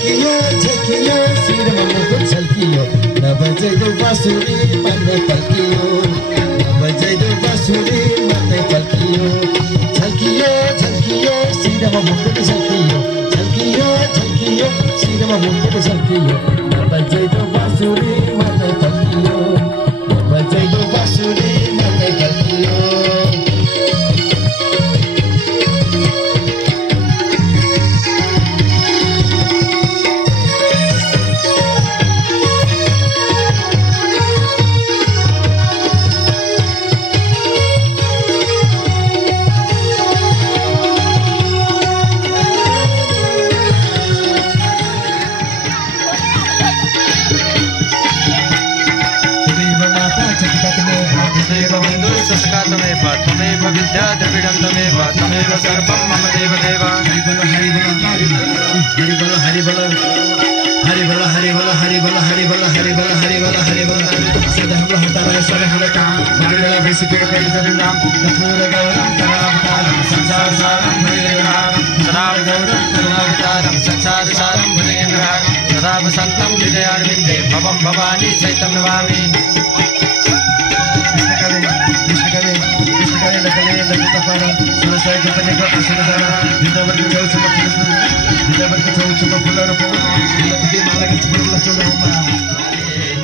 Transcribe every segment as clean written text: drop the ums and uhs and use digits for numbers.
झल्कियो झल्कियो शिरमा मुकुट झल्कियो नबजाइदेऊ बाँसुरी मनै पल्कियो नबजाइदेऊ बाँसुरी मनै पल्कियो झल्कियो झल्कियो शिरमा मुकुट झल्कियो झल्कियो झल्कियो शिरमा मुकुट झल्कियो नबजाइदेऊ बाँसुरी मनै पल्कियो नबजाइदेऊ बाँसुरी मनै पल्कियो तमेव विद्या द्रविडं तमेव तमेव सर्वं मम देव देव हरि बोल हरि बोल हरि बोल हरि बोल हरि बोल हरि बोल हरि बोल हरि बोल हरि बोल हरि बोल सदा हम होता रहे सदा हम काम भगवान विश्व के जन नाम पूर्ण गौरव करावतारम संसार सारम भजनहारम सदा गौरव करावतारम संसार सारम भजनहारम सदा वसंतम विजयार्विंदे भवम Bhawani Chaitanya Namami selesai kepenyekat saudara kita berjauh sama kita berjauh sama saudara kita pergi lagi 11 tahun rumah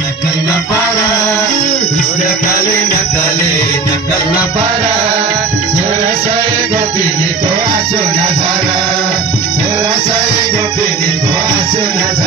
nakalna para Krishna kale nakalna para selesai gopini ko asuna zara selesai gopini ko asuna zara